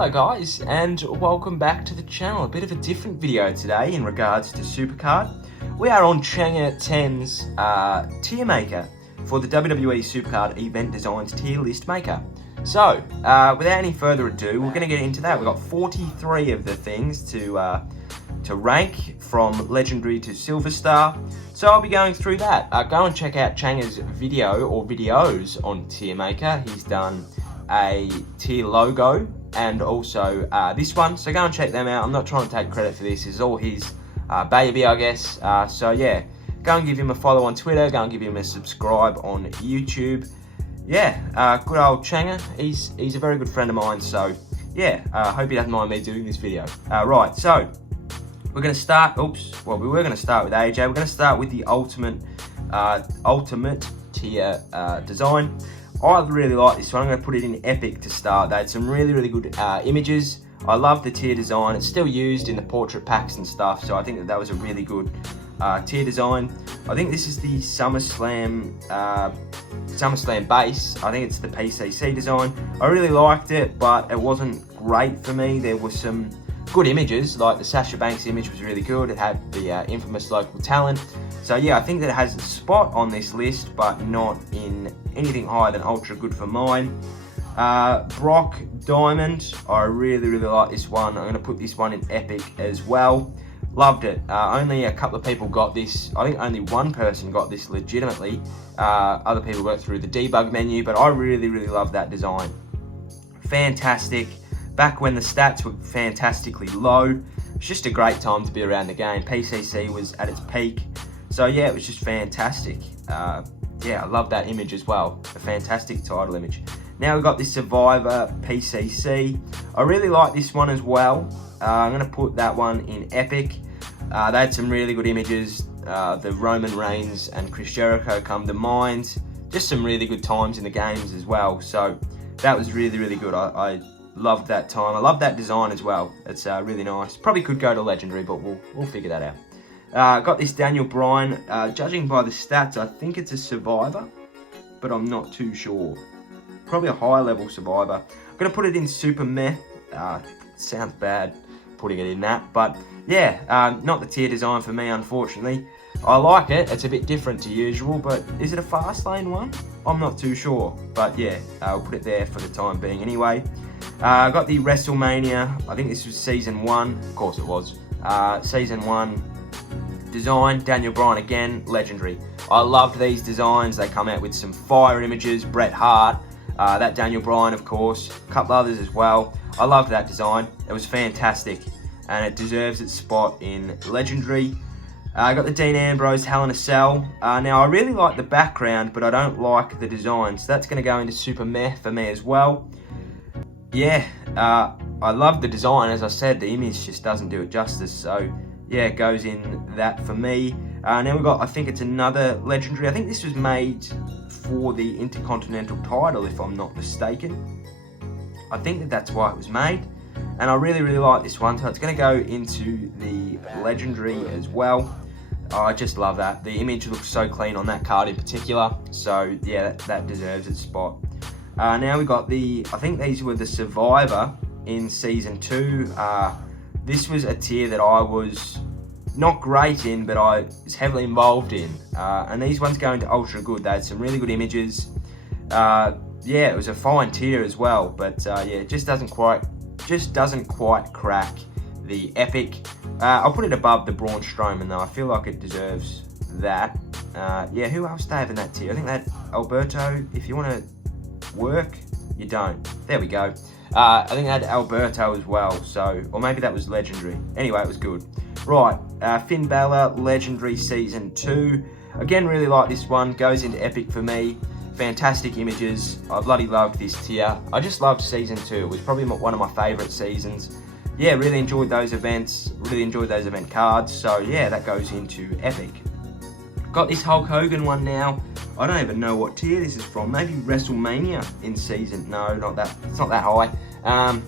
Hello guys, and welcome back to the channel. A bit of a different video today in regards to SuperCard. We are on CHANGA 10's tier maker for the WWE SuperCard Event Designs tier list maker. So, without any further ado, we're going to get into that. We've got 43 of the things to rank from Legendary to Silver Star. So I'll be going through that. Go and check out CHANGA's video or videos on tier maker. He's done a tier logo and also this one, so go and check them out. I'm not trying to take credit for this, it's all his baby, I guess. So yeah, go and give him a follow on Twitter, go and give him a subscribe on YouTube. Yeah, good old Changa, he's a very good friend of mine, so yeah, hope he doesn't mind me doing this video. Right, so we're going to start, we were going to start with AJ. We're going to start with the ultimate tier design. I really like this one. I'm going to put it in Epic to start. They had some really good images. I love the tier design. It's still used in the portrait packs and stuff, so I think that was a really good tier design. I think this is the SummerSlam base. I think it's the PCC design. I really liked it, but it wasn't great for me. There were some good images, like the Sasha Banks image was really good. It had the infamous local talent. So yeah, I think that it has a spot on this list, but not in anything higher than ultra good for mine. Brock Diamond, I really like this one. I'm going to put this one in Epic as well. Loved it. Only a couple of people got this. I think only one person got this legitimately. Other people got it through the debug menu, but I really love that design. Fantastic. Back when the stats were fantastically low, it's just a great time to be around the game. PCC was at its peak, so yeah, it was just fantastic. Yeah, I love that image as well. A fantastic title image. Now we've got this Survivor PCC. I really like this one as well. I'm going to put that one in Epic. They had some really good images. The Roman Reigns and Chris Jericho come to mind. Just some really good times in the games as well. So that was really good. I loved that time. I love that design as well. It's really nice. Probably could go to Legendary, but we'll figure that out. Got this Daniel Bryan. Judging by the stats, I think it's a Survivor, but I'm not too sure. Probably a high level Survivor. I'm going to put it in Super Meh. Sounds bad putting it in that, but yeah, not the tier design for me, unfortunately. I like it. It's a bit different to usual, but is it a Fastlane one? I'm not too sure, but yeah, I'll put it there for the time being anyway. I got the Wrestlemania, I think this was Season 1, of course it was, Season 1 design, Daniel Bryan again, Legendary. I loved these designs, they come out with some fire images, Bret Hart, that Daniel Bryan of course, a couple others as well. I loved that design, it was fantastic, and it deserves its spot in Legendary. I got the Dean Ambrose Hell in a Cell. Now I really like the background, but I don't like the design, so that's going to go into Super Meh for me as well. Yeah, I love the design. As I said, the image just doesn't do it justice, so yeah, it goes in that for me. Now we've got, I think it's another Legendary. I think this was made for the Intercontinental title, if I'm not mistaken. I think that's why it was made, and I really like this one, so it's going to go into the Legendary as well. I just love that. The image looks so clean on that card in particular, so yeah, that deserves its spot. Now we got the, I think these were the Survivor in Season 2. This was a tier that I was not great in, but I was heavily involved in. And these ones go into Ultra Good. They had some really good images. Yeah, it was a fine tier as well, but yeah, it just doesn't quite crack the Epic. I'll put it above the Braun Strowman though. I feel like it deserves that. Yeah, who else they have in that tier? I think that Alberto, if you want to work, you don't. There we go. I think they had Alberto as well, so, or maybe that was Legendary. Anyway, it was good. Right, Finn Balor, Legendary Season 2. Again, really like this one. Goes into Epic for me. Fantastic images. I bloody loved this tier. I just loved Season 2. It was probably one of my favourite seasons. Yeah, really enjoyed those events. Really enjoyed those event cards. So yeah, that goes into Epic. Got this Hulk Hogan one now. I don't even know what tier this is from. Maybe WrestleMania in Season. No, not that. It's not that high. I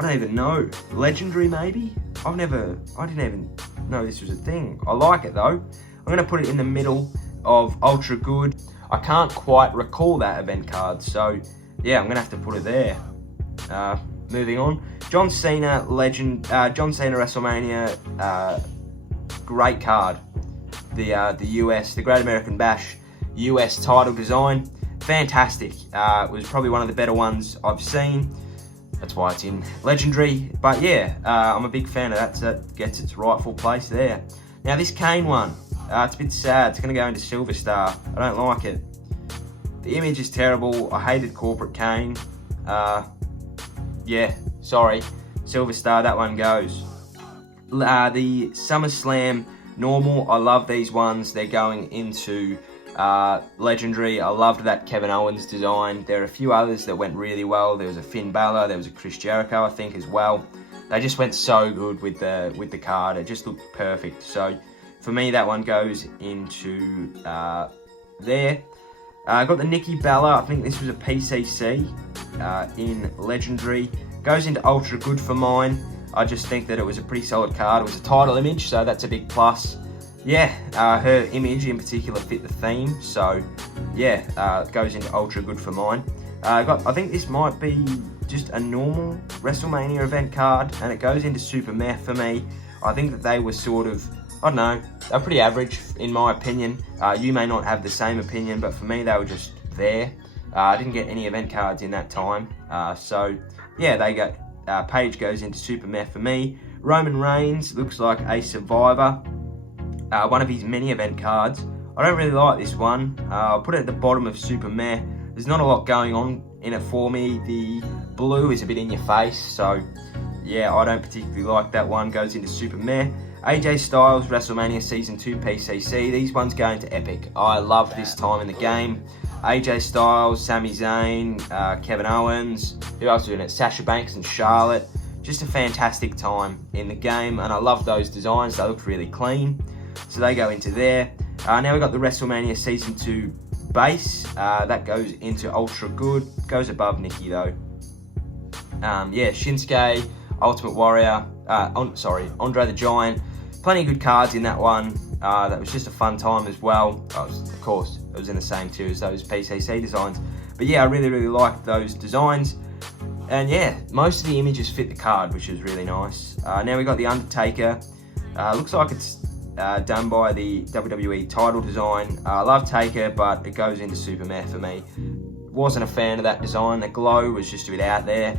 don't even know. Legendary maybe? I didn't even know this was a thing. I like it though. I'm going to put it in the middle of Ultra Good. I can't quite recall that event card, so yeah, I'm going to have to put it there. moving on. John Cena WrestleMania, great card. The US, the Great American Bash US title design, fantastic. It was probably one of the better ones I've seen. That's why it's in Legendary. But yeah, I'm a big fan of that, so that gets its rightful place there. Now this Kane one, it's a bit sad. It's going to go into Silver Star. I don't like it. The image is terrible. I hated Corporate Kane. Yeah, sorry. Silver Star, that one goes. The SummerSlam normal, I love these ones. They're going into Legendary. I loved that Kevin Owens design. There are a few others that went really well. There was a Finn Balor, there was a Chris Jericho, I think, as well. They just went so good with the card. It just looked perfect. So for me, that one goes into there. I got the Nikki Bella. I think this was a PCC in Legendary. Goes into Ultra Good for mine. I just think that it was a pretty solid card. It was a title image, so that's a big plus. Yeah, her image in particular fit the theme, so yeah, it goes into Ultra Good for mine. I think this might be just a normal WrestleMania event card, and it goes into Super Meh for me. I think that they were sort of, I don't know, they're pretty average in my opinion. You may not have the same opinion, but for me they were just there. I didn't get any event cards in that time, so yeah, they got. Paige goes into Super Meh for me. Roman Reigns looks like a survivor. One of his many event cards. I don't really like this one. I'll put it at the bottom of Super Meh. There's not a lot going on in it for me. The blue is a bit in your face, so yeah, I don't particularly like that one. Goes into Super Meh. AJ Styles, WrestleMania Season 2 PCC. These ones go into Epic. I love this time in the game. AJ Styles, Sami Zayn, Kevin Owens, who else was in it? Sasha Banks and Charlotte. Just a fantastic time in the game, and I love those designs. They look really clean, so they go into there. Now we've got the WrestleMania Season 2 base. That goes into Ultra Good. Goes above Nikki though. Yeah, Shinsuke, Ultimate Warrior, Andre the Giant. Plenty of good cards in that one. That was just a fun time as well. Of course, it was in the same tier as those PCC designs. But yeah, I really liked those designs. And yeah, most of the images fit the card, which is really nice. Now we got the Undertaker. Looks like it's done by the WWE title design. I love Taker, but it goes into Super Meh for me. Wasn't a fan of that design. The glow was just a bit out there.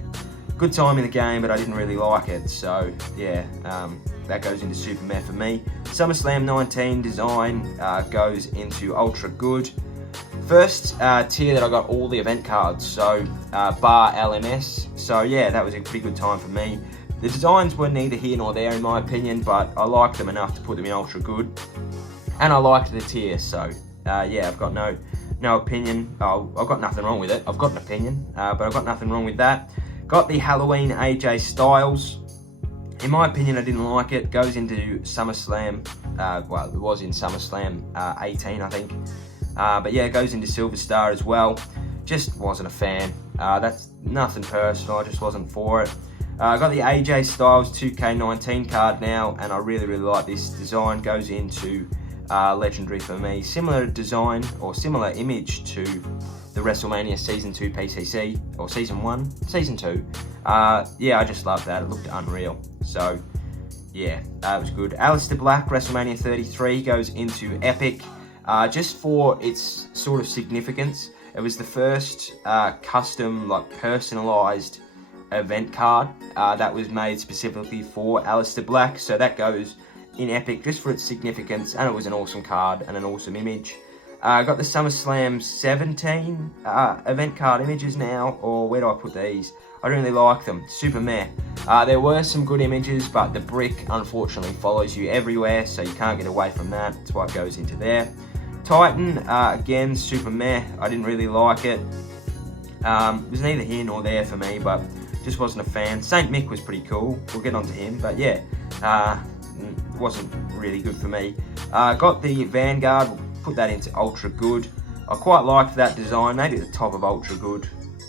Good time in the game, but I didn't really like it. So yeah, that goes into Super Meh for me. SummerSlam 19 design goes into Ultra Good. First tier that I got all the event cards, so bar LMS. So yeah, that was a pretty good time for me. The designs were neither here nor there in my opinion, but I liked them enough to put them in Ultra Good. And I liked the tier, so yeah, I've got no opinion. I've got nothing wrong with it. I've got an opinion, but I've got nothing wrong with that. Got the Halloween AJ Styles. In my opinion, I didn't like it. Goes into SummerSlam. Well, it was in SummerSlam 18, I think. But yeah, it goes into Silver Star as well. Just wasn't a fan. That's nothing personal. I just wasn't for it. I got the AJ Styles 2K19 card now, and I really like this design. Goes into Legendary for me. Similar design or similar image to the WrestleMania Season 2 PCC, or Season 1? Season 2. Yeah, I just loved that. It looked unreal. So, yeah, that was good. Alistair Black, WrestleMania 33, goes into Epic. Just for its sort of significance. It was the first custom, like, personalised event card that was made specifically for Alistair Black. So that goes in Epic just for its significance, and it was an awesome card and an awesome image. I got the SummerSlam 17 event card images now, or where do I put these? I don't really like them. Super Meh. There were some good images, but the brick unfortunately follows you everywhere, so you can't get away from that. That's why it goes into there. Titan, again, Super Meh. I didn't really like it. It was neither here nor there for me, but just wasn't a fan. Saint Mick was pretty cool. We'll get onto him, but yeah, wasn't really good for me. Got the Vanguard. We'll put that into Ultra Good. I quite liked that design. Maybe at the top of Ultra Good,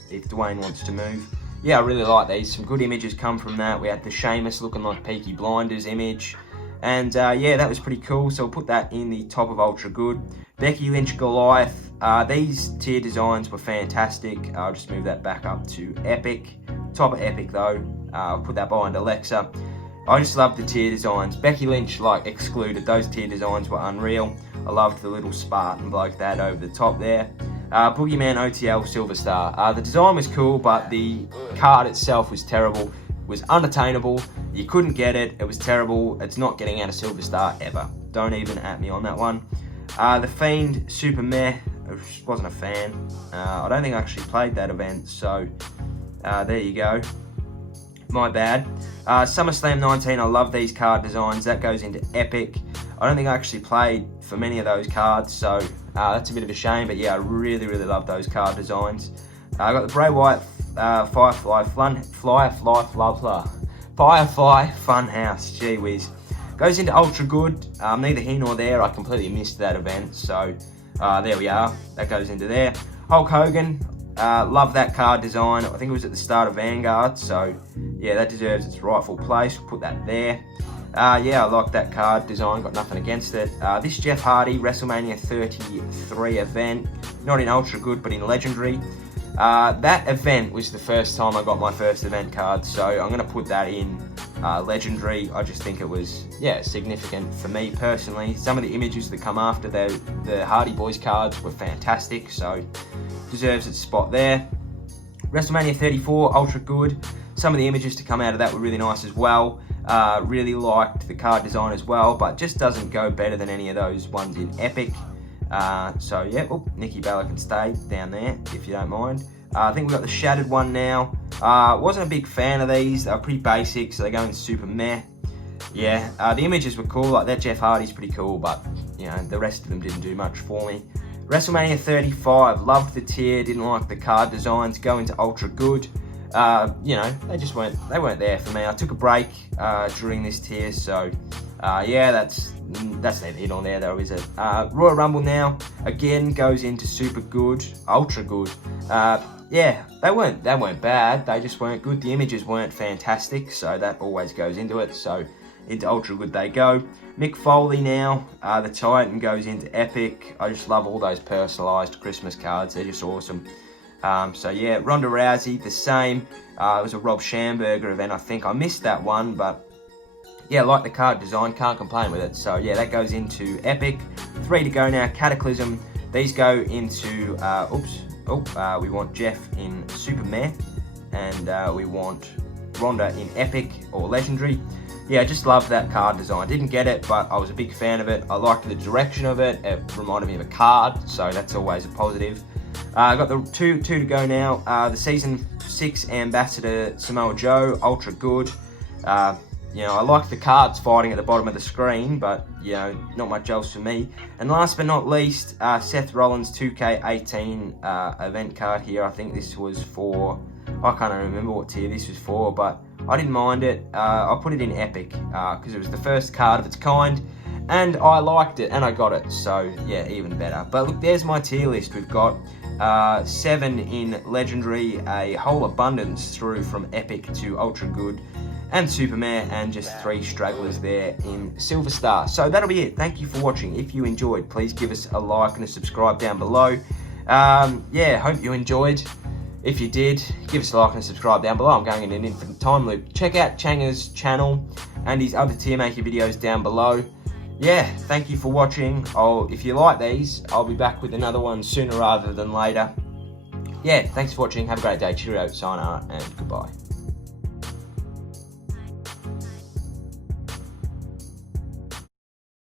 if Dwayne wants to move. Yeah, I really like these. Some good images come from that. We had the Sheamus looking like Peaky Blinders image. And yeah, that was pretty cool. So we'll put that in the top of Ultra Good. Becky Lynch, Goliath. These tier designs were fantastic. I'll just move that back up to Epic. top of epic though. I'll put that behind Alexa. I just love the tier designs. Becky Lynch, like, excluded. Those tier designs were unreal. I loved the little Spartan bloke that over the top there. Boogeyman OTL Silver Star. The design was cool, but the card itself was terrible. It was unattainable. You couldn't get it. It was terrible. It's not getting out of Silver Star ever. Don't even at me on that one. The Fiend Super Meh. I wasn't a fan. I don't think I actually played that event, so there you go. My bad. SummerSlam 19, I love these card designs. That goes into epic. I don't think I actually played for many of those cards, so that's a bit of a shame. But yeah, I really, really love those card designs. I got the Bray Wyatt Firefly Funhouse. Gee whiz. Goes into ultra good. Neither here nor there. I completely missed that event, so there we are. That goes into there. Hulk Hogan. Love that card design. I think it was at the start of Vanguard, so yeah, that deserves its rightful place. We'll put that there. Yeah, I like that card design, got nothing against it. This Jeff Hardy WrestleMania 33 event, not in ultra good, but in legendary. That event was the first time I got my first event card, so I'm going to put that in legendary. I just think it was, yeah, significant for me personally. Some of the images that come after the Hardy Boys cards were fantastic, so deserves its spot there. WrestleMania 34, ultra good. Some of the images to come out of that were really nice as well. Really liked the card design as well, but just doesn't go better than any of those ones in epic. So yeah, Nikki Bella can stay down there if you don't mind. I think we've got the shattered one now. Wasn't a big fan of these. They were pretty basic, so they're going super meh. Yeah, the images were cool. Like that Jeff Hardy's pretty cool, but you know, the rest of them didn't do much for me. WrestleMania 35, loved the tier, didn't like the card designs, go into ultra good. You know, they weren't there for me. I took a break during this tier, so yeah, that's neither here nor there though, is it? Royal Rumble now, again, goes into super good, ultra good. Yeah, they weren't bad, they just weren't good. The images weren't fantastic, so that always goes into it, so into ultra good they go. Mick Foley now, the Titan goes into epic. I just love all those personalised Christmas cards, they're just awesome. So yeah, Ronda Rousey, the same. It was a Rob Schamberger event, I think. I missed that one, but yeah, like the card design, can't complain with it. So yeah, that goes into epic. 3 to go now, Cataclysm. These go into, we want Jeff in super meh, and we want Ronda in epic or legendary. Yeah, I just love that card design. Didn't get it, but I was a big fan of it. I liked the direction of it. It reminded me of a card, so that's always a positive. I got the two to go now. The Season 6 Ambassador Samoa Joe, ultra good. You know, I like the cards fighting at the bottom of the screen, but, you know, not much else for me. And last but not least, Seth Rollins 2K18 event card here. I think this was for, I can't remember what tier this was for, but I didn't mind it. I put it in epic because it was the first card of its kind, and I liked it, and I got it, so yeah, even better. But look, there's my tier list. We've got 7 in legendary, a whole abundance through from epic to ultra good and super meh, and just 3 stragglers there in silver star. So that'll be it. Thank you for watching. If you enjoyed, please give us a like and a subscribe down below. Yeah, hope you enjoyed. If you did, give us a like and a subscribe down below. I'm going in an infinite time loop. Check out Changa's channel and his other tier maker videos down below. Yeah, thank you for watching. If you like these, I'll be back with another one sooner rather than later. Yeah, thanks for watching. Have a great day. Cheerio, sayonara, and goodbye.